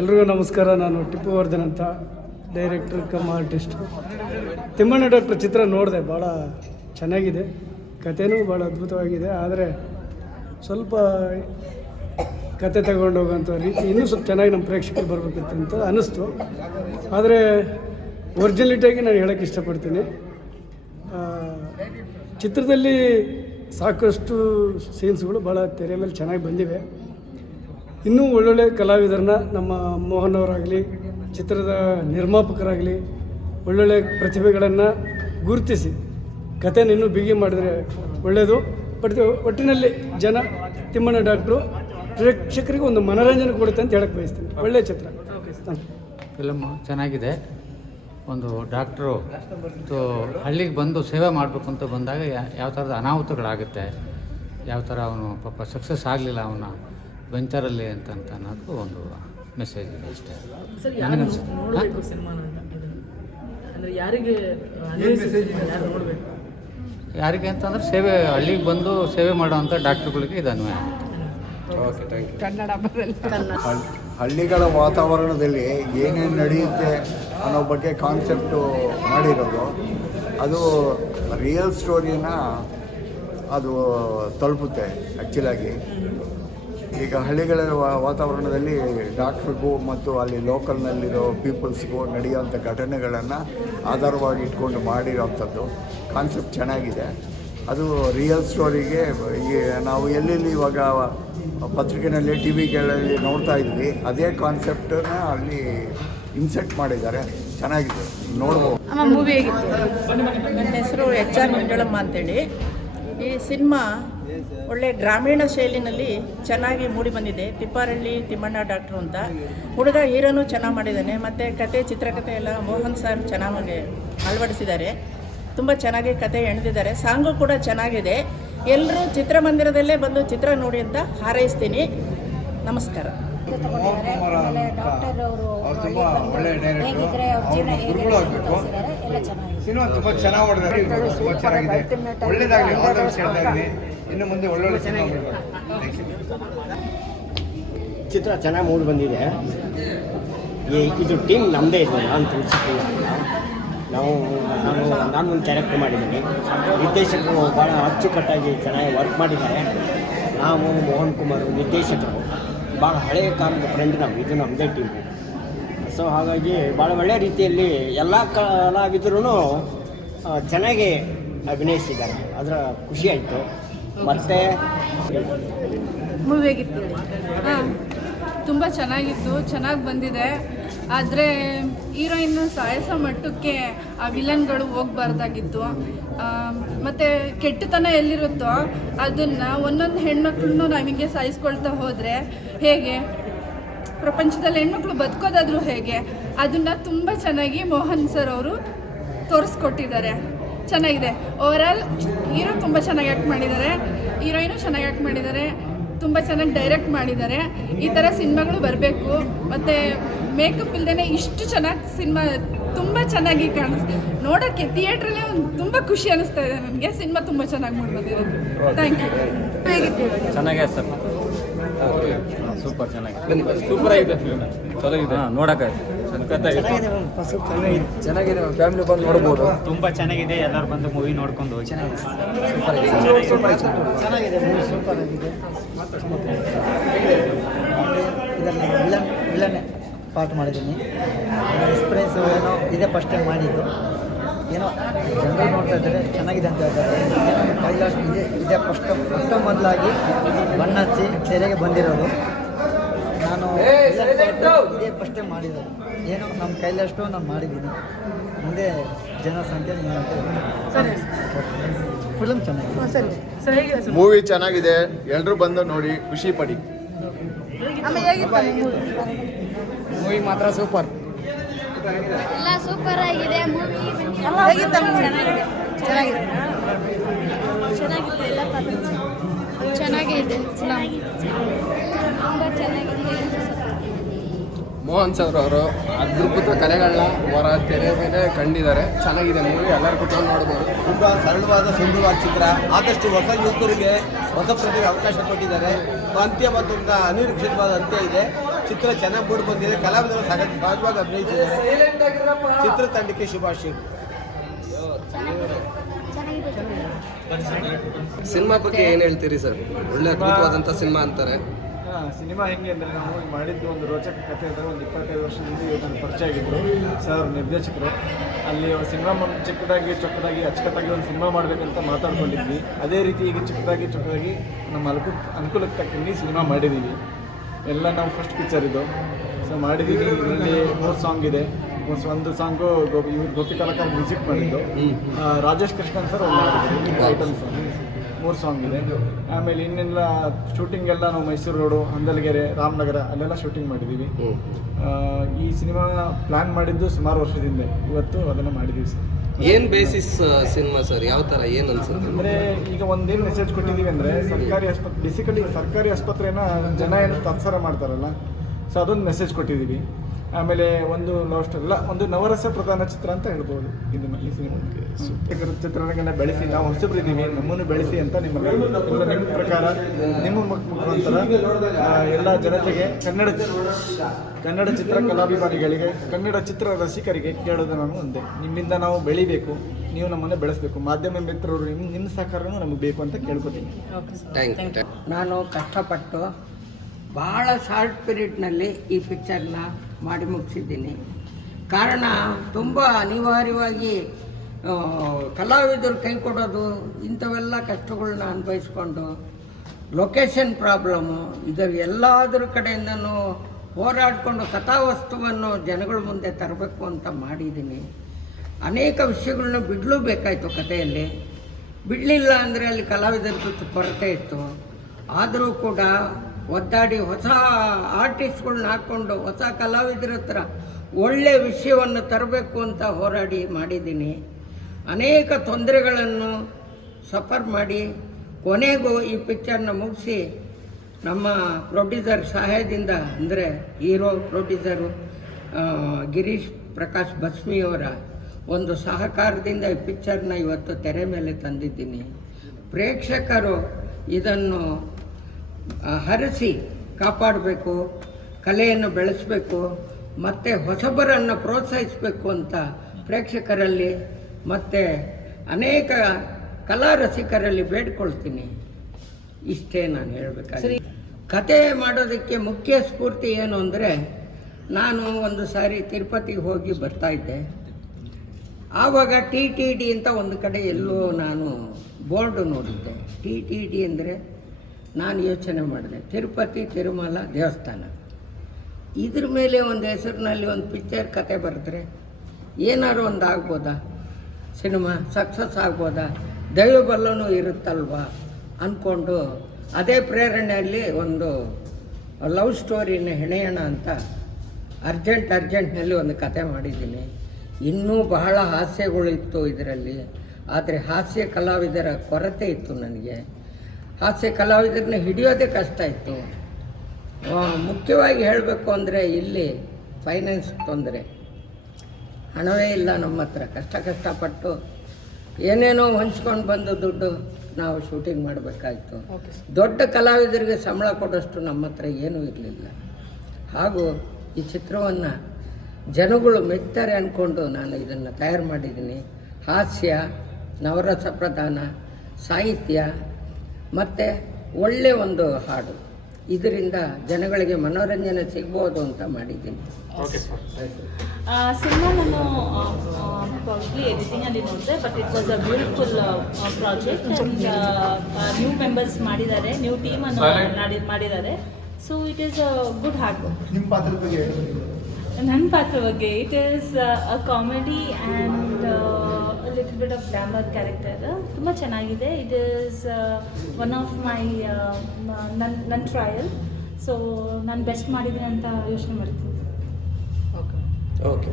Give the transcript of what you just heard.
ಎಲ್ರಿಗೂ ನಮಸ್ಕಾರ, ನಾನು ಟಿಪ್ಪು ವರ್ಧನ್ ಅಂತ, director cum artist. Timmanna doctor ಚಿತ್ರ ನೋಡಿದೆ, ಭಾಳ ಚೆನ್ನಾಗಿದೆ. ಕಥೆನೂ ಭಾಳ ಅದ್ಭುತವಾಗಿದೆ, ಆದರೆ ಸ್ವಲ್ಪ ಕತೆ ತಗೊಂಡೋಗೋಂಥ ರೀತಿ, ಇನ್ನೂ ಸ್ವಲ್ಪ ಚೆನ್ನಾಗಿ ನಮ್ಮ ಪ್ರೇಕ್ಷಕರು ಬರಬೇಕಿತ್ತು ಅಂತ ಅನ್ನಿಸ್ತು. ಆದರೆ ಒರಿಜಿನಲಿಟಿಯಾಗಿ ನಾನು ಹೇಳೋಕ್ಕೆ ಇಷ್ಟಪಡ್ತೀನಿ. ಚಿತ್ರದಲ್ಲಿ ಸಾಕಷ್ಟು ಸೀನ್ಸ್ಗಳು ಭಾಳ ತೆರೆ ಮೇಲೆ ಚೆನ್ನಾಗಿ ಬಂದಿವೆ. ಇನ್ನೂ ಒಳ್ಳೊಳ್ಳೆ ಕಲಾವಿದರನ್ನ ನಮ್ಮ ಮೋಹನ್ ಅವರಾಗಲಿ ಚಿತ್ರದ ನಿರ್ಮಾಪಕರಾಗಲಿ ಒಳ್ಳೊಳ್ಳೆ ಪ್ರತಿಭೆಗಳನ್ನು ಗುರುತಿಸಿ. ಕಥೆನ ಇನ್ನೂ ಬಿಗಿ ಮಾಡಿದರೆ ಒಳ್ಳೆಯದು ಬಟ್ ಒಟ್ಟಿನಲ್ಲಿ ಜನ ತಿಮ್ಮಣ್ಣ ಡಾಕ್ಟ್ರು ಪ್ರೇಕ್ಷಕರಿಗೆ ಒಂದು ಮನೋರಂಜನೆ ಕೊಡುತ್ತೆ ಅಂತ ಹೇಳಕ್ಕೆ ಬಯಸ್ತೀನಿ. ಒಳ್ಳೆಯ ಚಿತ್ರ. ಫಿಲಮ್ ಚೆನ್ನಾಗಿದೆ. ಒಂದು ಡಾಕ್ಟ್ರು ಸೊ ಹಳ್ಳಿಗೆ ಬಂದು ಸೇವೆ ಮಾಡಬೇಕು ಅಂತ ಬಂದಾಗ ಯಾ- ಯಾವ ಥರದ ಅನಾಹುತಗಳಾಗುತ್ತೆ ಯಾವ ಥರ ಅವನು ಪಾಪ ಸಕ್ಸಸ್ ಆಗಲಿಲ್ಲ ಅವನ ವೆಂಚರಲ್ಲಿ ಅಂತ ಅಂತ ಅನ್ನೋದು ಒಂದು ಮೆಸೇಜ್ ಇದೆ ಅಷ್ಟೇ. ಯಾರಿಗೆ ಅಂತಂದ್ರೆ ಸೇವೆ ಹಳ್ಳಿಗೆ ಬಂದು ಸೇವೆ ಮಾಡೋವಂಥ ಡಾಕ್ಟ್ರುಗಳಿಗೆ ಇದು ಅನ್ವಯ ಆಗುತ್ತೆ. ಹಳ್ಳಿಗಳ ವಾತಾವರಣದಲ್ಲಿ ಏನೇನು ನಡೆಯುತ್ತೆ ಅನ್ನೋ ಬಗ್ಗೆ ಕಾನ್ಸೆಪ್ಟು ಮಾಡಿರೋದು. ಅದು ರಿಯಲ್ ಸ್ಟೋರಿನ ಅದು ತಲುಪುತ್ತೆ ಆ್ಯಕ್ಚುಲಾಗಿ ಈಗ ಹಳ್ಳಿಗಳ ವಾತಾವರಣದಲ್ಲಿ ಡಾಕ್ಟ್ರಿಗೂ ಮತ್ತು ಅಲ್ಲಿ ಲೋಕಲ್ನಲ್ಲಿರೋ ಪೀಪಲ್ಸ್ಗೂ ನಡೆಯುವಂಥ ಘಟನೆಗಳನ್ನು ಆಧಾರವಾಗಿ ಇಟ್ಕೊಂಡು ಮಾಡಿರೋವಂಥದ್ದು ಕಾನ್ಸೆಪ್ಟ್ ಚೆನ್ನಾಗಿದೆ. ಅದು ರಿಯಲ್ ಸ್ಟೋರಿಗೆ ಈ, ನಾವು ಎಲ್ಲೆಲ್ಲಿ ಇವಾಗ ಪತ್ರಿಕೆಯಲ್ಲಿ ಟಿ ವಿಗಳಲ್ಲಿ ನೋಡ್ತಾ ಇದ್ವಿ. ಅದೇ ಕಾನ್ಸೆಪ್ಟನ್ನ ಅಲ್ಲಿ ಇನ್ಸೆಟ್ ಮಾಡಿದ್ದಾರೆ. ಚೆನ್ನಾಗಿದೆ. ನೋಡ್ಬೋದು. ಮೂವಿ ಹೇಗಿತ್ತು? ನನ್ನ ಹೆಸರು ಎಚ್ ಆರ್ ಮಂಜುಳಮ್ಮ ಅಂತೇಳಿ. ಈ ಸಿನಿಮಾ ಒಳ್ಳೆ ಗ್ರಾಮೀಣ ಶೈಲಿನಲ್ಲಿ ಚೆನ್ನಾಗಿ ಮೂಡಿ ಬಂದಿದೆ. ತಿಪ್ಪಾರಳ್ಳಿ, ತಿಮ್ಮಣ್ಣ ಡಾಕ್ಟ್ರು ಅಂತ. ಹುಡುಗ ಹೀರೋನು ಚೆನ್ನಾಗಿ ಮಾಡಿದ್ದಾನೆ. ಮತ್ತು ಕತೆ ಚಿತ್ರಕಥೆ ಎಲ್ಲ ಮೋಹನ್ ಸರ್ ಚೆನ್ನಾಗಿ ಅಳವಡಿಸಿದ್ದಾರೆ. ತುಂಬ ಚೆನ್ನಾಗಿ ಕತೆ ಎಣ್ದಿದ್ದಾರೆ. ಸಾಂಗು ಕೂಡ ಚೆನ್ನಾಗಿದೆ. ಎಲ್ಲರೂ ಚಿತ್ರಮಂದಿರದಲ್ಲೇ ಬಂದು ಚಿತ್ರ ನೋಡಿ ಅಂತ ಹಾರೈಸ್ತೀನಿ. ನಮಸ್ಕಾರ. ಸಿನಿಮಾ ತುಂಬಾ ಚೆನ್ನಾಗಿ ಮಾಡಿದ್ದಾರೆ ತುಂಬಾ ಚೆನ್ನಾಗಿದೆ. ಒಳ್ಳೇದಾಗಲಿ ಆಲ್ ದ ಬೆಸ್ಟ್ ಹೇಳ್ತಾ ಇನ್ನು ಮುಂದೆ ಒಳ್ಳೊಳ್ಳೆ ಸಿನಿಮಾ ಚಿತ್ರ ಚೆನ್ನಾಗಿ ಮೂಡಿ ಬಂದಿದೆ. ಈ ಇದು ಟೀಮ್ ನಮ್ಮದೇ ಇದೆ ನಾನು ಅಂತ ನಾವು, ನಾನು ನಾನು ಒಂದು ಕ್ಯಾರೆಕ್ಟರ್ ಮಾಡಿದ್ದೀನಿ. ನಿರ್ದೇಶಕರು ಭಾಳ ಅಚ್ಚುಕಟ್ಟಾಗಿ ಚೆನ್ನಾಗಿ ವರ್ಕ್ ಮಾಡಿದ್ದಾರೆ. ನಾವು ಮೋಹನ್ ಕುಮಾರ್ ನಿರ್ದೇಶಕರು. ಭಾಳ ಹಳೆಯ ಕಾಲದ ಫ್ರೆಂಡ್ ನಾವು, ಇದು ನಮ್ಮದೇ ಟೀಮ್ ಸೊ ಹಾಗಾಗಿ ಭಾಳ ಒಳ್ಳೆಯ ರೀತಿಯಲ್ಲಿ ಎಲ್ಲ ಕಲಾವಿದರು ಚೆನ್ನಾಗಿ ಅಭಿನಯಿಸಿದ್ದಾರೆ. ಅದರ ಖುಷಿ ಆಯಿತು. ಮತ್ತು ಮೂವಿ ಹೇಗಿತ್ತು? ತುಂಬ ಚೆನ್ನಾಗಿತ್ತು, ಚೆನ್ನಾಗಿ ಬಂದಿದೆ. ಆದರೆ ಹೀರೋಯಿನ್ ಸಾಯಸ ಮಟ್ಟಕ್ಕೆ ಆ ವಿಲನ್ಗಳು ಹೋಗ್ಬಾರ್ದಾಗಿತ್ತು. ಮತ್ತು ಕೆಟ್ಟತನ ಎಲ್ಲಿರುತ್ತೋ ಅದನ್ನು ಒಂದೊಂದು ಹೆಣ್ಮಕ್ಳನ್ನೂ ನಾವು ಹಿಂಗೆ ಸಾಯಿಸ್ಕೊಳ್ತಾ ಹೋದರೆ ಹೇಗೆ? ಪ್ರಪಂಚದಲ್ಲಿ ಹೆಣ್ಮಕ್ಳು ಬದುಕೋದಾದರೂ ಹೇಗೆ? ಅದನ್ನು ತುಂಬ ಚೆನ್ನಾಗಿ ಮೋಹನ್ ಸರ್ ಅವರು ತೋರಿಸ್ಕೊಟ್ಟಿದ್ದಾರೆ. ಚೆನ್ನಾಗಿದೆ. ಓವರಾಲ್ ಹೀರೋ ತುಂಬ ಚೆನ್ನಾಗಿ ಆ್ಯಕ್ಟ್ ಮಾಡಿದ್ದಾರೆ. ಹೀರೋಯಿನು ಚೆನ್ನಾಗಿ ಆ್ಯಕ್ಟ್ ಮಾಡಿದ್ದಾರೆ. ತುಂಬ ಚೆನ್ನಾಗಿ ಡೈರೆಕ್ಟ್ ಮಾಡಿದ್ದಾರೆ. ಈ ಥರ ಸಿನಿಮಾಗಳು ಬರಬೇಕು. ಮತ್ತು ಮೇಕಪ್ ಇಲ್ದೇ ಇಷ್ಟು ಚೆನ್ನಾಗಿ ಸಿನಿಮಾ ತುಂಬ ಚೆನ್ನಾಗಿ ಕಾಣಿಸ್ ನೋಡೋಕ್ಕೆ ಥಿಯೇಟ್ರಲ್ಲೇ ಒಂದು ತುಂಬ ಖುಷಿ ಅನಿಸ್ತಾ ಇದೆ ನನಗೆ ಸಿನಿಮಾ ತುಂಬ ಚೆನ್ನಾಗಿ ಮಾಡ್ಬೋದು ಥ್ಯಾಂಕ್ ಯು ಹೇಗಿತ್ತು ಚೆನ್ನಾಗಿದೆ ಸರ್. ಸೂಪರ್ ಚೆನ್ನಾಗಿದೆ. ಸೂಪರ್ ಆಗಿದೆ ಫಿಲ್ಮ್ ಚೆನ್ನಾಗಿದೆ ನೋಡಕ್ಕೆ ಚೆನ್ನಾಗಿದೆ. ಫ್ಯಾಮಿಲಿ ಬಂದು ನೋಡ್ಬೋದು. ತುಂಬ ಚೆನ್ನಾಗಿದೆ. ಎಲ್ಲರೂ ಬಂದು ಮೂವಿ ನೋಡ್ಕೊಂಡು ಹೋಗಿ. ಚೆನ್ನಾಗಿದೆ. ಸೂಪರ್ ಆಗಿದೆ. ಇದರಲ್ಲಿ ವಿಲನ್ ವಿಲನ್. ಪಾರ್ಟ್ ಮಾಡಿದ್ದೀನಿ. ಎಕ್ಸ್ಪೀರಿಯನ್ಸ್ ಏನೋ ಇದೇ ಫಸ್ಟ್ ಟೈಮ್ ಮಾಡಿದ್ದು. ಏನೋ ಜನರು ನೋಡ್ತಾ ಇದ್ದಾರೆ ಚೆನ್ನಾಗಿದೆ ಅಂತ ಹೇಳ್ತಾರೆ. ಕೈಲಾಸ್ಟ್ ಕೈಲಾಸ್ ಇದೆ ಇದೇ ಫಸ್ಟ್ ಫಸ್ಟ್ ಮೊದಲಾಗಿ ಬಣ್ಣ ಹಚ್ಚಿ ಸೆರೆಗೆ ಬಂದಿರೋದು. ನಾನು ಇದೇ ಫಸ್ಟ್ ಟೈಮ್ ಮಾಡಿರೋದು ಏನೋ ನಮ್ಮ ಕೈಲಷ್ಟು ನಾನು ಮಾಡಿದ್ದೀನಿ. ಮುಂದೆ ಜನಸಂಖ್ಯೆ ಫಿಲಮ್ ಚೆನ್ನಾಗಿದೆ? ಮೂವಿ ಚೆನ್ನಾಗಿದೆ. ಎಲ್ಲರೂ ಬಂದು ನೋಡಿ ಖುಷಿ ಪಡಿ. ಮೂವಿ ಮೂವಿ ಮಾತ್ರ ಸೂಪರ್ ಎಲ್ಲ ಸೂಪರ್ ಆಗಿದೆ ಮೂವಿ ಚೆನ್ನಾಗಿದೆ. ಚೆನ್ನಾಗಿದೆ. ಚೆನ್ನಾಗಿತ್ತು ಎಲ್ಲ ಚೆನ್ನಾಗಿದೆ. ತುಂಬ ಚೆನ್ನಾಗಿದೆ. ಮೋಹನ್ ಸರ್ ಅವರು ಅದ್ಭುತ ಕಲೆಗಳನ್ನ ಹೊರ ತೆರೆ ಮೇಲೆ ಕಂಡಿದ್ದಾರೆ. ಚೆನ್ನಾಗಿದೆ ಮೂವಿ ಎಲ್ಲರೂ ಕೂಡ ನೋಡ್ಬೋದು. ತುಂಬಾ ಸರಳವಾದ ಸುಂದರವಾದ ಚಿತ್ರ. ಆದಷ್ಟು ಹೊಸ ಯುವಕರಿಗೆ ಹೊಸ ಪ್ರತಿ ಅವಕಾಶ ಕೊಟ್ಟಿದ್ದಾರೆ. ಅಂತ್ಯ ಮತ್ತು ಒಂದು ಅನಿರೀಕ್ಷಿತವಾದ ಅಂತ್ಯ ಇದೆ. ಚಿತ್ರ ಚೆನ್ನಾಗಿ ಮೂಡಿ ಬಂದಿದೆ. ಕಲಾವಿದರು ಸಾಕಷ್ಟು ಸಹಜವಾಗಿ ಅಭಿನಯಿಸಿದ್ದಾರೆ. ಚಿತ್ರತಂಡಕ್ಕೆ ಶುಭಾಶಯ. ಸಿನಿಮಾ ಬಗ್ಗೆ ಏನು ಹೇಳ್ತೀರಿ ಸರ್? ಒಳ್ಳೆ ಅದ್ಭುತವಾದಂಥ ಸಿನಿಮಾ ಅಂತಾರೆ. ಸಿನಿಮಾ ಹೆಂಗೆ ಅಂದರೆ ನಾವು ಮಾಡಿದ್ದು ಒಂದು ರೋಚಕ ಕಥೆ ಅಂದರೆ ಒಂದು ಇಪ್ಪತ್ತೈದು ವರ್ಷದಿಂದ ನನ್ನ ಪರಿಚಯ ಆಗಿದ್ದರು ಸರ್ ನಿರ್ದೇಶಕರು. ಅಲ್ಲಿ ಒಂದು ಸಿನಿಮಾ ಚಿಕ್ಕದಾಗಿ ಚೊಕ್ಕದಾಗಿ ಅಚ್ಚುಕಟ್ಟಾಗಿ ಒಂದು ಸಿನಿಮಾ ಮಾಡಬೇಕಂತ ಮಾತಾಡ್ಕೊಂಡಿದ್ವಿ. ಅದೇ ರೀತಿ ಈಗ ಚಿಕ್ಕದಾಗಿ ಚೊಕ್ಕದಾಗಿ ನಮ್ಮ ಅನುಕೂ ಅನುಕೂಲಕ್ಕೆ ತಕ್ಕಂಗೆ ಸಿನಿಮಾ ಮಾಡಿದ್ದೀವಿ ಎಲ್ಲ ನಾವು ಫಸ್ಟ್ ಪಿಕ್ಚರ್ ಇದು. ಸೊ ಮಾಡಿದ್ದೀವಿ ಇದರಲ್ಲಿ ಮೂರು ಸಾಂಗ್ ಇದೆ. ಒಂದು- ಸಾಂಗು ಗೋಪಿ ಇವ್ರು ಗೋಪಿ ಕಲಾಕಾರ ಮ್ಯೂಸಿಕ್ ಮಾಡಿದ್ದು. ರಾಜೇಶ್ ಕೃಷ್ಣನ್ ಸರ್ ಒಂದು ಐಟಮ್ ಸಾಂಗ್ ಮೂರು ಸಾಂಗ್ ಇದೆ. ಆಮೇಲೆ ಇನ್ನೆಲ್ಲ ಶೂಟಿಂಗ್ ಎಲ್ಲ ನಾವು ಮೈಸೂರು ರೋಡು ಹಂದಲ್ಗೆರೆ ರಾಮನಗರ ಅಲ್ಲೆಲ್ಲ ಶೂಟಿಂಗ್ ಮಾಡಿದ್ದೀವಿ ಈ ಸಿನಿಮಾ ಪ್ಲ್ಯಾನ್ ಮಾಡಿದ್ದು ಸುಮಾರು ವರ್ಷದಿಂದ. ಇವತ್ತು ಅದನ್ನು ಮಾಡಿದ್ದೀವಿ ಸರ್. ಏನು ಬೇಸಿಸ್ ಸಿನಿಮಾ ಸರ್ ಯಾವ ಥರ ಏನು ಅನ್ಸುತ್ತೆ ಅಂದರೆ ಈಗ ಒಂದೇನು ಮೆಸೇಜ್ ಕೊಟ್ಟಿದ್ದೀವಿ ಅಂದರೆ ಸರ್ಕಾರಿ ಆಸ್ಪತ್ರೆ ಬೇಸಿಕಲಿ ಸರ್ಕಾರಿ ಆಸ್ಪತ್ರೆನ ಜನ ಏನು ತತ್ಸರ ಮಾಡ್ತಾರಲ್ಲ ಸೊ ಅದೊಂದು ಮೆಸೇಜ್ ಕೊಟ್ಟಿದ್ದೀವಿ ಆಮೇಲೆ ಒಂದು ಲಾಸ್ಟ್ ಎಲ್ಲ ಒಂದು ನವರಸ ಪ್ರಧಾನ ಚಿತ್ರ ಅಂತ ಹೇಳ್ಬೋದು. ಇದನ್ನ ಈ ಸಿನಿಮಾ ಚಿತ್ರರಂಗನ ಬೆಳೆಸಿ ನಾವು ಹೊಸಬ್ರಿದ್ದೀವಿ ನಮ್ಮನ್ನು ಬೆಳೆಸಿ ಅಂತ ನಿಮ್ಮ ನಿಮ್ಮ ಪ್ರಕಾರ ನಿಮ್ಮ ಮುಖ- ಮುಖಾಂತರ ಎಲ್ಲ ಜನತೆಗೆ ಕನ್ನಡ ಕನ್ನಡ ಚಿತ್ರ ಕಲಾಭಿಮಾನಿಗಳಿಗೆ ಕನ್ನಡ ಚಿತ್ರ ರಸಿಕರಿಗೆ ಕೇಳೋದು ನಾನು ಒಂದೇ. ನಿಮ್ಮಿಂದ ನಾವು ಬೆಳಿಬೇಕು ನೀವು ನಮ್ಮನ್ನು ಬೆಳೆಸಬೇಕು. ಮಾಧ್ಯಮ ಮಿತ್ರರು ನಿಮ್ಮ ನಿಮ್ಮ ಸಹಕಾರನೂ ನಮಗೆ ಬೇಕು ಅಂತ ಕೇಳ್ಕೊತೀನಿ. ಥ್ಯಾಂಕ್ ಯು ನಾನು ಕಷ್ಟಪಟ್ಟು ಭಾಳ ಶಾರ್ಟ್ ಪೀರಿಯಡ್ನಲ್ಲಿ ಈ ಪಿಕ್ಚರ್ನ ಮಾಡಿ ಮುಗಿಸಿದ್ದೀನಿ. ಕಾರಣ ತುಂಬ ಅನಿವಾರ್ಯವಾಗಿ ಕಲಾವಿದರು ಕೈ ಕೊಡೋದು, ಇಂಥವೆಲ್ಲ ಕಷ್ಟಗಳನ್ನ ಅನುಭವಿಸ್ಕೊಂಡು ಲೊಕೇಶನ್ ಪ್ರಾಬ್ಲಮ್ಮು ಇದರ ಎಲ್ಲದರ ಕಡೆಯಿಂದನೂ ಹೋರಾಡಿಕೊಂಡು ಕಥಾವಸ್ತುವನ್ನು ಜನಗಳ ಮುಂದೆ ತರಬೇಕು ಅಂತ ಮಾಡಿದ್ದೀನಿ. ಅನೇಕ ವಿಷಯಗಳನ್ನ ಬಿಡಲೂ ಬೇಕಾಯಿತು ಕಥೆಯಲ್ಲಿ. ಬಿಡಲಿಲ್ಲ ಅಂದರೆ ಅಲ್ಲಿ ಕಲಾವಿದರ ಕೊರತೆ ಇತ್ತು. ಆದರೂ ಕೂಡ ಒದ್ದಾಡಿ ಹೊಸ ಆರ್ಟಿಸ್ಟ್ಗಳನ್ನ ಹಾಕ್ಕೊಂಡು ಹೊಸ ಕಲಾವಿದರ ಹತ್ರ ಒಳ್ಳೆ ವಿಷಯವನ್ನು ತರಬೇಕು ಅಂತ ಹೋರಾಡಿ ಮಾಡಿದ್ದೀನಿ. ಅನೇಕ ತೊಂದರೆಗಳನ್ನು ಸಫರ್ ಮಾಡಿ ಕೊನೆಗೂ ಈ ಪಿಕ್ಚರ್ನ ಮುಗಿಸಿ ನಮ್ಮ ಪ್ರೊಡ್ಯೂಸರ್ ಸಹಾಯದಿಂದ ಅಂದರೆ ಹೀರೋ ಪ್ರೊಡ್ಯೂಸರು ಗಿರೀಶ್ ಪ್ರಕಾಶ್ ಬಸ್ಮಿಯವರ ಒಂದು ಸಹಕಾರದಿಂದ ಈ ಪಿಕ್ಚರ್ನ ಇವತ್ತು ತೆರೆ ಮೇಲೆ ತಂದಿದ್ದೀನಿ. ಪ್ರೇಕ್ಷಕರು ಇದನ್ನು ಹರಸಿ ಕಾಪಾಡಬೇಕು, ಕಲೆಯನ್ನು ಬೆಳೆಸಬೇಕು, ಮತ್ತು ಹೊಸಬರನ್ನು ಪ್ರೋತ್ಸಾಹಿಸಬೇಕು ಅಂತ ಪ್ರೇಕ್ಷಕರಲ್ಲಿ ಮತ್ತು ಅನೇಕ ಕಲಾ ರಸಿಕರಲ್ಲಿ ಬೇಡ್ಕೊಳ್ತೀನಿ. ಇಷ್ಟೇ ನಾನು ಹೇಳಬೇಕಾದ್ರೆ ಕತೆ ಮಾಡೋದಕ್ಕೆ ಮುಖ್ಯ ಸ್ಫೂರ್ತಿ ಏನು ಅಂದರೆ, ನಾನು ಒಂದು ಸಾರಿ ತಿರುಪತಿಗೆ ಹೋಗಿ ಬರ್ತಾ ಇದ್ದೆ. ಆವಾಗ ಟಿ ಟಿ ಡಿ ಅಂತ ಒಂದು ಕಡೆ ಎಲ್ಲೋ ನಾನು ಬೋರ್ಡು ನೋಡಿದ್ದೆ. ಟಿ ಟಿ ಡಿ ಅಂದರೆ ನಾನು ಯೋಚನೆ ಮಾಡಿದೆ. ತಿರುಪತಿ, ತಿರುಮಲ ದೇವಸ್ಥಾನ. ಇದ್ರ ಮೇಲೆ ಒಂದು ಹೆಸರಿನಲ್ಲಿ ಒಂದು ಪಿಕ್ಚರ್ ಕತೆ ಬರೆದ್ರೆ ಏನಾದ್ರು ಒಂದು ಆಗ್ಬೋದಾ? ಸಿನಿಮಾ ಸಕ್ಸಸ್ ಆಗ್ಬೋದಾ? ದೈವಬಲ್ಲನೂ ಇರುತ್ತಲ್ವಾ? ಅಂದ್ಕೊಂಡು ಅದೇ ಪ್ರೇರಣೆಯಲ್ಲಿ ಒಂದು ಲವ್ ಸ್ಟೋರಿನ ಹೆಣೆಯೋಣ ಅಂತ ಅರ್ಜೆಂಟ್, ಅರ್ಜೆಂಟ್ನಲ್ಲಿ ಒಂದು ಕತೆ ಮಾಡಿದ್ದೀನಿ. ಇನ್ನೂ ಬಹಳ ಹಾಸ್ಯಗಳಿತ್ತು ಇದರಲ್ಲಿ. ಆದರೆ ಹಾಸ್ಯ ಕಲಾವಿದರ ಕೊರತೆ ಇತ್ತು ನನಗೆ. ಹಾಸ್ಯ ಕಲಾವಿದರನ್ನ ಹಿಡಿಯೋದೇ ಕಷ್ಟ ಇತ್ತು. ಮುಖ್ಯವಾಗಿ ಹೇಳಬೇಕು ಅಂದರೆ ಇಲ್ಲಿ ಫೈನಾನ್ಸ್ ತೊಂದರೆ. ಹಣವೇ ಇಲ್ಲ ನಮ್ಮ ಹತ್ರ. ಕಷ್ಟ ಕಷ್ಟಪಟ್ಟು ಏನೇನೋ ಹೊಂಚ್ಕೊಂಡು ಬಂದು ದುಡ್ಡು ನಾವು ಶೂಟಿಂಗ್ ಮಾಡಬೇಕಾಯ್ತು. ದೊಡ್ಡ ಕಲಾವಿದರಿಗೆ ಸಂಬಳ ಕೊಡೋಷ್ಟು ನಮ್ಮ ಹತ್ರ ಏನೂ ಇರಲಿಲ್ಲ. ಹಾಗೂ ಈ ಚಿತ್ರವನ್ನು ಜನಗಳು ಮೆಚ್ತಾರೆ ಅಂದ್ಕೊಂಡು ನಾನು ಇದನ್ನು ತಯಾರು ಮಾಡಿದ್ದೀನಿ. ಹಾಸ್ಯ ನವರಸ ಪ್ರಧಾನ ಸಾಹಿತ್ಯ ಮತ್ತು ಒಳ್ಳೆಯ ಒಂದು ಹಾಡು. ಇದರಿಂದ ಜನಗಳಿಗೆ ಮನೋರಂಜನೆ ಸಿಗ್ಬೋದು ಅಂತ ಮಾಡಿದ್ದೀನಿ. ಸಿನಿಮಾ ನಾನು ಪ್ರಾಬ್ಲಿ ಎಡಿಟಿಂಗಲ್ಲಿ ನೋಡಿದೆ but it was a beautiful project new members ಮಾಡಿದ್ದಾರೆ ನ್ಯೂ ಟೀಮನ್ನು ಮಾಡಿ ಮಾಡಿದ್ದಾರೆ. So it is a good hard work ನಿಮ್ಮ ಪಾತ್ರದ ಬಗ್ಗೆ. ನನ್ನ ಪಾತ್ರ ಬಗ್ಗೆ. It is a comedy and little bit of glamour character ತುಂಬ ಚೆನ್ನಾಗಿದೆ. It is one of my ನನ್ನ ನನ್ನ ಟ್ರಯಲ್ ಸೊ ನಾನು ಬೆಸ್ಟ್ ಮಾಡಿದ್ದೀನಿ ಅಂತ ಯೋಚನೆ ಮಾಡ್ತೀನಿ. ಓಕೆ